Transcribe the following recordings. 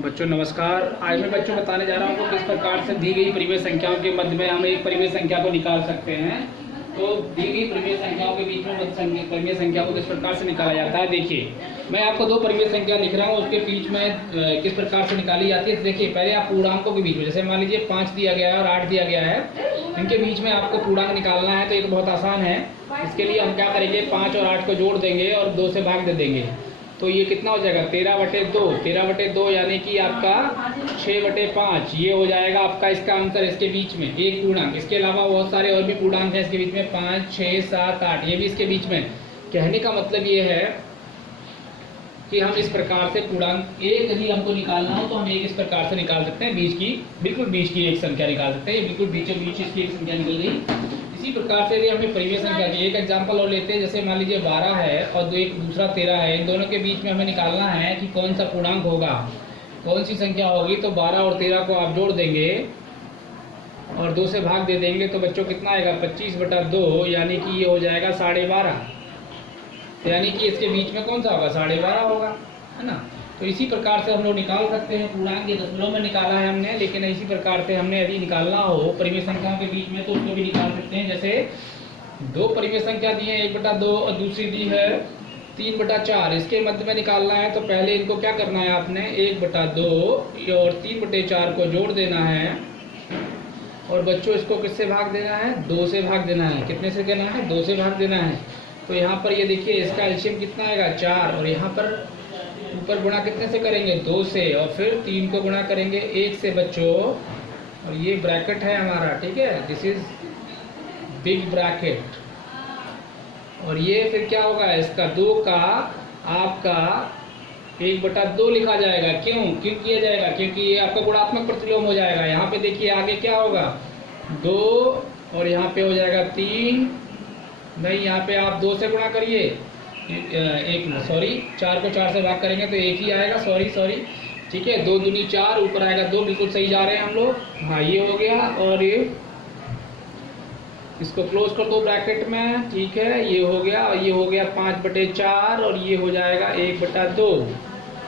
बच्चों नमस्कार। आज मैं बच्चों बताने जा रहा हूँ किस प्रकार से दी गई परिमेय संख्याओं के मध्य में हम एक परिमेय संख्या को निकाल सकते हैं। तो दी गई परिमेय संख्याओं के बीच में परिमेय संख्या को किस प्रकार से निकाला जाता है। देखिए, मैं आपको दो परिमेय संख्या लिख रहा हूँ, उसके बीच में किस प्रकार से निकाली जाती है। देखिए, पहले आप पूर्णांकों के बीच में, जैसे मान लीजिए 5 दिया गया है और 8 दिया गया है, इनके बीच में आपको पूर्णांक निकालना है। तो ये तो बहुत आसान है। इसके लिए हम क्या करेंगे, 5 और 8 को जोड़ देंगे और 2 से भाग दे देंगे। तो ये कितना हो जाएगा, 13/2 यानी कि आपका 6/5 ये हो जाएगा आपका इसका आंसर। इसके बीच में एक पूर्णांक, इसके अलावा बहुत सारे और भी पूर्णांक हैं इसके बीच में, 5, 6, 7, 8 ये भी इसके बीच में। कहने का मतलब ये है कि हम इस प्रकार से पूर्णांक एक ही हमको निकालना हो तो हम एक इस प्रकार से निकाल सकते हैं, बीच की, बिल्कुल बीच की एक संख्या निकाल सकते हैं। बिल्कुल बीचों बीच इसकी एक संख्या निकल गई। इसी प्रकार से यदि हमें परिमेय संख्या की एक एग्जांपल और लेते हैं, जैसे मान लीजिए 12 है और एक दूसरा 13 है, इन दोनों के बीच में हमें निकालना है कि कौन सा पूर्णांक होगा, कौन सी संख्या होगी। तो 12 और 13 को आप जोड़ देंगे और 2 से भाग दे देंगे तो बच्चों कितना आएगा, 25/2 यानी कि ये हो जाएगा 12.5। यानी कि इसके बीच में कौन सा होगा, 12.5 होगा, है ना। तो इसी प्रकार से हम लोग निकाल सकते हैं पूर्णांक। ये दशमलव में निकाला है हमने, लेकिन इसी प्रकार से हमने यदि निकालना हो परिमेय संख्याओं के बीच में तो उसको भी निकाल सकते हैं। जैसे दो परिमेय संख्या दी है, 1/2 और दूसरी दी है 3/4। इसके मध्य में निकालना है तो पहले इनको क्या करना है, आपने 1/2 और 3/4 को जोड़ देना है और बच्चों इसको किससे भाग देना है, 2 से भाग देना है। कितने से देना है, 2 से भाग देना है। तो यहाँ पर ये देखिए, इसका एलसीएम कितना आएगा, 4, और यहाँ पर ऊपर गुणा कितने से करेंगे, 2 से, और फिर 3 को गुणा करेंगे 1 से बच्चों। और ये ब्रैकेट है हमारा, ठीक है, दिस इज बिग ब्रैकेट। और ये फिर क्या होगा, इसका 2 का आपका 1/2 लिखा जाएगा। क्यों किया जाएगा, क्योंकि ये आपका गुणात्मक प्रतिलोम हो जाएगा। यहाँ पे देखिए आगे क्या होगा, 2 और यहाँ पे हो जाएगा 3, नहीं यहाँ पे आप 2 से गुणा करिए, 4 को 4 से भाग करेंगे तो 1 ही आएगा, सॉरी, ठीक है। 2 दूनी 4, ऊपर आएगा 2, बिल्कुल सही जा रहे हैं हम लोग। हाँ, ये हो गया और ये इसको क्लोज कर दो ब्रैकेट में, ठीक है, ये हो गया। और ये हो गया 5/4 और ये हो जाएगा 1/2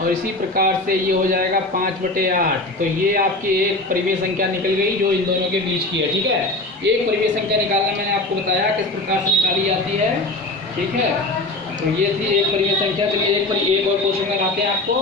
और इसी प्रकार से ये हो जाएगा 5/8। तो ये आपकी एक परिमेय संख्या निकल गई जो इन दोनों के बीच की है, ठीक है। एक परिमेय संख्या निकालना मैंने आपको बताया किस प्रकार से निकाली जाती है, ठीक है। तो ये थी एक परिमेय संख्या। चलिए एक और क्वेश्चन लगाते हैं आपको।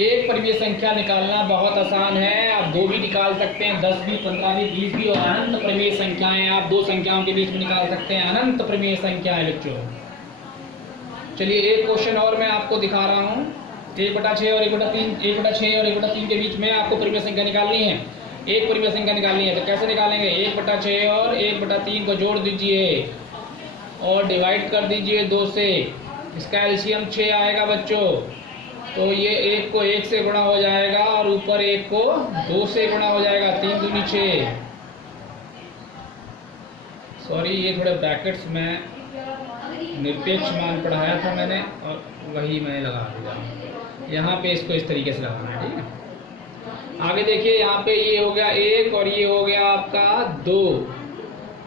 एक परिमेय संख्या निकालना बहुत आसान है, आप 2 भी निकाल सकते हैं, 10 भी, 15 भी, 20 भी, और अनंत परिमेय संख्याएं आप 2 संख्याओं के बीच में निकाल सकते हैं, अनंत परिमेय संख्याएं बच्चों। चलिए एक क्वेश्चन और मैं आपको दिखा रहा हूँ। 1/6 और 1/3 के बीच में आपको परिमेय संख्या निकालनी है, एक परिमेय संख्या निकालनी है। तो कैसे निकालेंगे, 1/6 और 1/3 को जोड़ दीजिए और डिवाइड कर दीजिए 2 से। इसका एलसीएम 6 आएगा बच्चों। तो ये 1 को 1 से गुणा हो जाएगा और ऊपर 1 को 2 से गुणा हो जाएगा, 3 दूनी 6। सॉरी, ये थोड़े ब्रैकेट्स में निरपेक्ष मान पढ़ाया था मैंने और वही मैंने लगा दिया। यहाँ पे इसको इस तरीके से लगाना है, ठीक है। आगे देखिए, यहाँ पे ये हो गया 1 और ये हो गया आपका 2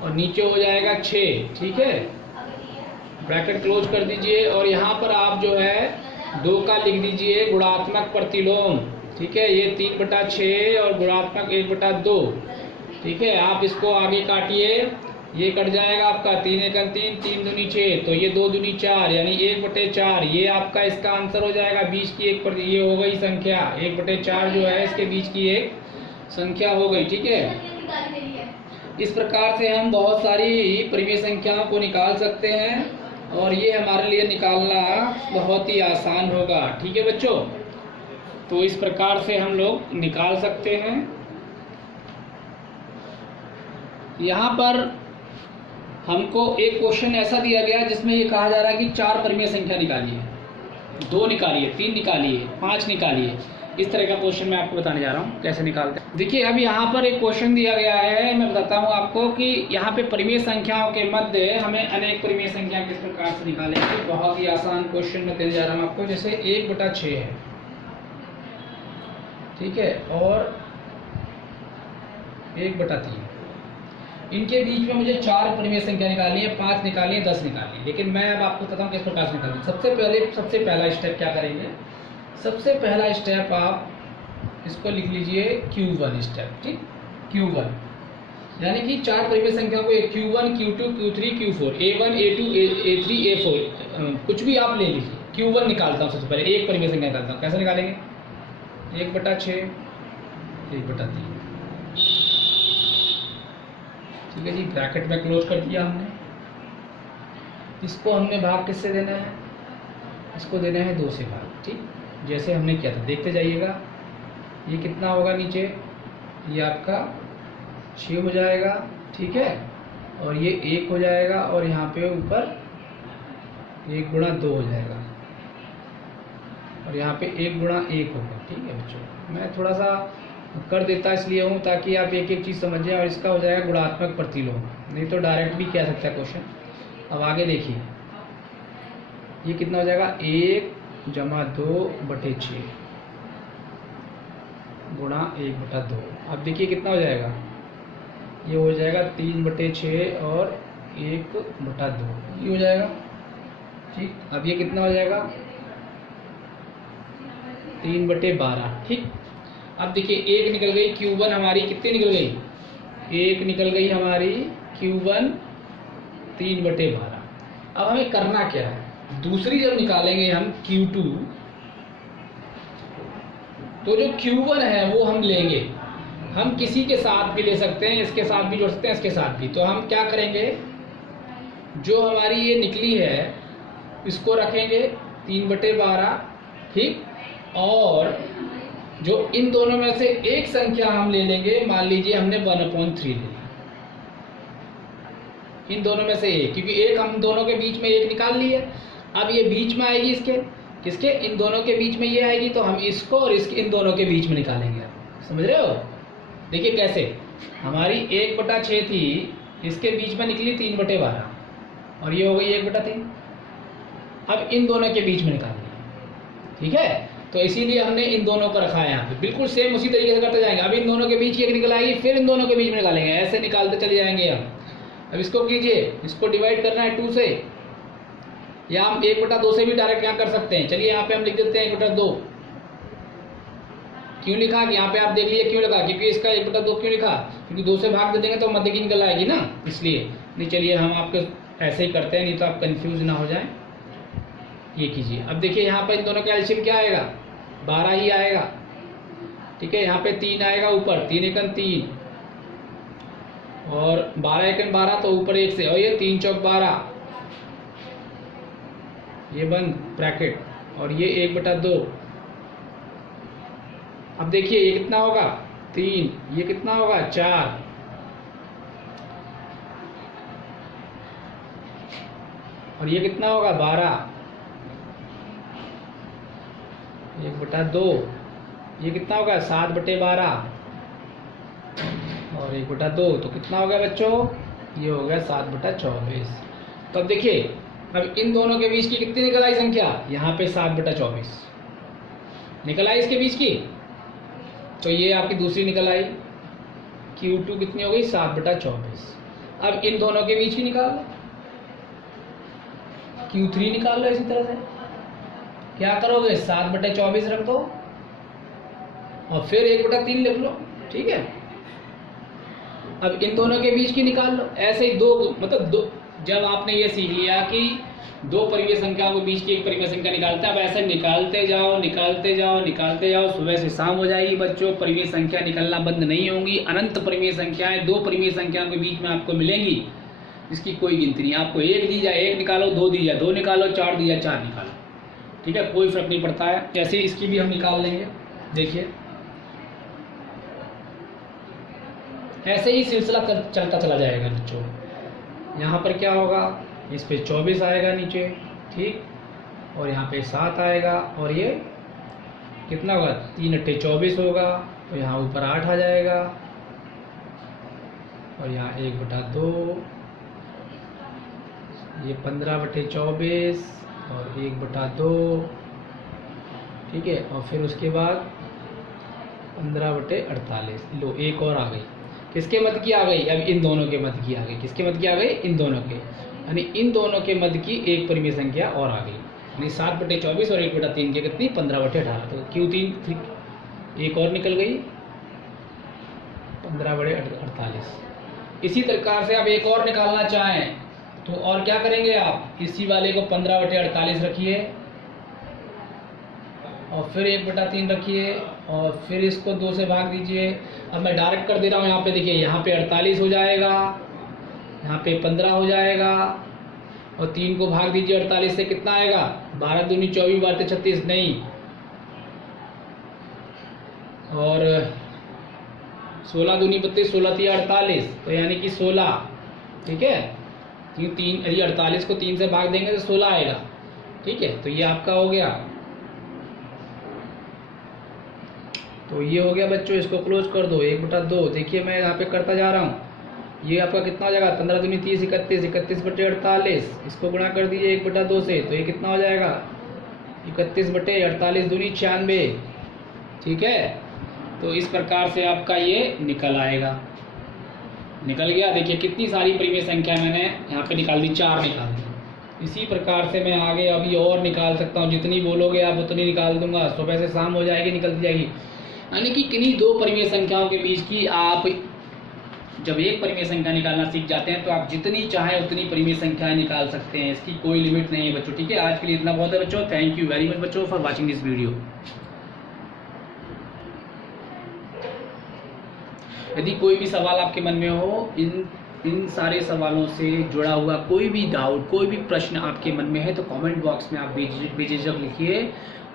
और नीचे हो जाएगा 6, ठीक है। ब्रैकेट क्लोज कर दीजिए और यहाँ पर आप जो है 2 का लिख दीजिए गुणात्मक प्रतिलोम, ठीक है। ये 3/6 और गुणात्मक 1/2, ठीक है। आप इसको आगे काटिए, ये कट जाएगा आपका 3 × 3, 3 दूनी 6, तो ये 2 दूनी 4 यानी 1/4। ये आपका इसका आंसर हो जाएगा, बीच की एक पर ये हो गई संख्या, 1/4 जो है इसके बीच की एक संख्या हो गई, ठीक है। इस प्रकार से हम बहुत सारी परिमेय संख्याओं को निकाल सकते हैं और ये हमारे लिए निकालना बहुत ही आसान होगा, ठीक है बच्चों। तो इस प्रकार से हम लोग निकाल सकते हैं। यहाँ पर हमको एक क्वेश्चन ऐसा दिया गया जिसमें ये कहा जा रहा है कि 4 परिमेय संख्या निकालिए, 2 निकालिए, 3 निकालिए, 5 निकालिए। इस तरह का क्वेश्चन मैं आपको बताने जा रहा हूँ कैसे निकालते हैं। देखिए, अब यहाँ पर एक क्वेश्चन दिया गया है, मैं बताता हूँ आपको कि यहाँ पे परिमेय संख्याओं के मध्य हमें अनेक परिमेय संख्या किस प्रकार से निकालेंगे। बहुत ही आसान क्वेश्चन मैं देने जा रहा हूँ आपको। जैसे 1/6 है, ठीक है, और 1/3, इनके बीच में मुझे 4 परिमेय संख्या निकालनी है, 5 निकालनी है, 10 निकालनी है। लेकिन मैं अब आपको बताता हूँ किस प्रकार से निकालनी है। सबसे पहला स्टेप क्या करेंगे, सबसे पहला स्टेप आप इसको लिख लीजिए Q1 स्टेप, ठीक। Q1 यानी कि 4 परिमेय संख्या को Q1, Q2, Q3, Q4, A1, A2, A3, A4 कुछ भी आप ले लीजिए। Q1 निकालता हूँ सबसे पहले, एक परिमेय संख्या निकालता हूँ। कैसे निकालेंगे? 1/6, 1/3, ठीक है जी। ब्रैकेट में क्लोज कर दिया हमने। इसको हमने भाग किससे देना है? इसको देना है 2 से भाग, ठीक। जैसे हमने किया था, देखते जाइएगा। ये कितना होगा नीचे? ये आपका 6 हो जाएगा, ठीक है। और ये 1 हो जाएगा, और यहाँ पे ऊपर 1 गुणा 2 हो जाएगा, और यहाँ पे 1 गुणा 1 होगा, ठीक है बच्चों। मैं थोड़ा सा कर देता इसलिए हूँ ताकि आप एक एक चीज़ समझें, और इसका हो जाएगा गुणात्मक प्रतिलोम, नहीं तो डायरेक्ट भी कह सकता है क्वेश्चन। अब आगे देखिए, ये कितना हो जाएगा? 1 जमा 2/6 गुणा 1/2। अब देखिए कितना हो जाएगा? ये हो जाएगा 3/6 और 1/2, ये हो जाएगा, ठीक। अब ये कितना हो जाएगा? 3/12, ठीक। अब देखिए 1 निकल गई, Q1 हमारी कितनी निकल गई? 1 निकल गई हमारी Q1 3/12। अब हमें करना क्या है? दूसरी जब निकालेंगे हम Q2, तो जो Q1 है वो हम लेंगे। हम किसी के साथ भी ले सकते हैं, इसके साथ भी जोड़ सकते हैं, इसके साथ भी। तो हम क्या करेंगे? जो हमारी ये निकली है इसको रखेंगे 3/12, ठीक। और जो इन दोनों में से एक संख्या हम ले लेंगे, मान लीजिए हमने 1/3 ले ली, इन दोनों में से एक, क्योंकि एक हम दोनों के बीच में 1 निकाल ली है। अब ये बीच में आएगी इसके, किसके? इन दोनों के बीच में ये आएगी, तो हम इसको और इसके इन दोनों के बीच में निकालेंगे। समझ रहे हो? देखिए कैसे। हमारी 1/6 थी, इसके बीच में निकली 3/12, और ये हो गई 1/3। अब इन दोनों के बीच में निकालेंगे, ठीक है। तो इसीलिए हमने इन दोनों को रखा है यहाँ पे। बिल्कुल सेम उसी तरीके से करते जाएंगे। अब इन दोनों के बीच की एक निकल आएगी, फिर इन दोनों के बीच में निकालेंगे, ऐसे निकालते चले जाएंगे हम। अब इसको कीजिए, इसको डिवाइड करना है 2 से, या हम 1/2 से भी डायरेक्ट यहाँ कर सकते हैं। चलिए यहाँ पे हम लिख देते हैं 1/2। क्यों लिखा? कि यहाँ पे आप देख लीजिए क्यों लिखा, क्योंकि इसका 1/2 क्यों लिखा? क्योंकि 2 से भाग दे देंगे तो मध्य की निकल आएगी ना, इसलिए। नहीं, चलिए हम आपको ऐसे ही करते हैं, नहीं तो आप कंफ्यूज ना हो जाए। ये कीजिए। अब देखिए यहाँ पर इन दोनों का एलसीएम क्या आएगा? 12 ही आएगा, ठीक है। यहाँ पे 3 आएगा ऊपर, 3 एकम 3, और 12 एकम 12, तो ऊपर 1 से, और ये 3 चौक 12, ये बंद ब्रैकेट, और ये 1/2। अब देखिए ये कितना होगा? 3, ये कितना होगा? 4, और ये कितना होगा? 12, 1/2, ये कितना होगा? 7/12, और 1/2, तो कितना हो गया बच्चों? ये हो गया 7/24। तो अब देखिए, अब इन दोनों के बीच की कितनी निकल आई संख्या? यहाँ पे 7/24 निकल आई इसके बीच की, तो ये आपकी दूसरी निकल आई। Q2 कितनी हो गई? 7/24। अब इन दोनों के बीच की निकाल लो, Q3 निकाल लो। इसी तरह से क्या करोगे? 7/24 रख दो, और फिर 1/3 लिख लो, ठीक है। अब इन दोनों के बीच की निकाल लो। ऐसे ही दो, जब आपने ये सीख लिया कि 2 परिमेय संख्याओं के बीच की एक परिमेय संख्या निकालता है, अब ऐसे निकालते जाओ, निकालते जाओ, निकालते जाओ, सुबह से शाम हो जाएगी बच्चों। परिमेय संख्या निकलना बंद नहीं होंगी। अनंत परिमेय संख्याएं 2 परिमेय संख्याओं के बीच में आपको मिलेंगी, जिसकी कोई गिनती नहीं। आपको 1 दी जाए 1 निकालो, 2 दी जाए 2 निकालो, 4 दी जाए 4 निकालो, ठीक है, कोई फर्क नहीं पड़ता है। जैसे इसकी भी हम निकाल लेंगे, देखिए ऐसे ही सिलसिला चलता चला जाएगा बच्चों। यहाँ पर क्या होगा? इस पे 24 आएगा नीचे, ठीक, और यहाँ पे 7 आएगा, और ये कितना होगा? 3 × 24 होगा, तो यहाँ ऊपर 8 आ जाएगा, और यहाँ 1/2, ये 15/24 और 1/2, ठीक है। और फिर उसके बाद 15/48। लो, एक और आ गई। किसके मध्य की आ गई? अब इन दोनों के मध्य की आ गई। किसके मध्य की आ गई? इन दोनों के, यानी इन दोनों के मध्य की एक परिमेय संख्या और आ गई। यानी 7/24 और 1/3 के कितनी 15/18, तो Q3 एक और निकल गई 15/48। इसी प्रकार से आप एक और निकालना चाहें तो और क्या करेंगे आप, इसी वाले को 15/48 रखिए और फिर 1/3 रखिए और फिर इसको 2 से भाग दीजिए। अब मैं डायरेक्ट कर दे रहा हूँ, यहाँ पे देखिए, यहाँ पे 48 हो जाएगा, यहाँ पे 15 हो जाएगा और 3 को भाग दीजिए 48 से, कितना आएगा 12 दूनी 24, 12 36 नहीं, और 16 दूनी 32, 16 3 48, तो यानी कि 16, ठीक है। ये 48 को 3 से भाग देंगे तो 16 आएगा, ठीक है। तो ये आपका हो गया, तो ये हो गया बच्चों, इसको क्लोज कर दो 1/2। देखिए मैं यहाँ पे करता जा रहा हूँ, ये आपका कितना हो जाएगा 15 दूनी 30, 31, 31/48, इसको गुणा कर दीजिए 1/2 से, तो ये कितना हो जाएगा 31/48 दूनी 96, ठीक है। तो इस प्रकार से आपका ये निकल आएगा, निकल गया। देखिए कितनी सारी परिमेय संख्या मैंने यहाँ पे निकाल दी, 4 निकाल दी। इसी प्रकार से मैं आगे अभी और निकाल सकता हूँ, जितनी बोलोगे आप उतनी निकाल दूंगा, सुबह से शाम हो जाएगी, निकलती जाएगी। यानी कि किन्हीं 2 परिमेय संख्याओं के बीच की आप जब एक परिमेय संख्या निकालना सीख जाते हैं तो आप जितनी चाहे उतनी परिमेय संख्याएं निकाल सकते हैं, इसकी कोई लिमिट नहीं है बच्चों, ठीक है। आज के लिए इतना बहुत है बच्चों, थैंक यू वेरी मच बच्चों फॉर वॉचिंग दिस वीडियो। यदि कोई भी सवाल आपके मन में हो, इन सारे सवालों से जुड़ा हुआ कोई भी डाउट, कोई भी प्रश्न आपके मन में है तो कमेंट बॉक्स में आप बेझिझक लिखिए।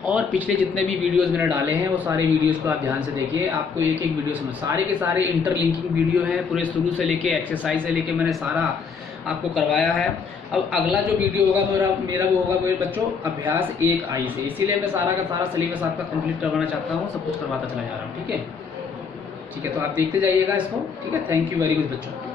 और पिछले जितने भी वीडियोस मैंने डाले हैं वो सारे वीडियोस को आप ध्यान से देखिए, आपको एक एक वीडियो समझ, सारे के सारे इंटरलिंकिंग वीडियो हैं, पूरे शुरू से लेके एक्सरसाइज से लेके मैंने सारा आपको करवाया है। अब अगला जो वीडियो होगा मेरा वो होगा मेरे बच्चों अभ्यास 1I से, इसीलिए मैं सारा का सारा सिलेबस आपका कंप्लीट करवाना चाहता हूँ, सब कुछ करवाता चला जा रहा हूँ, ठीक है। ठीक है, तो आप देखते जाइएगा इसको, ठीक है। थैंक यू वेरी मच बच्चों।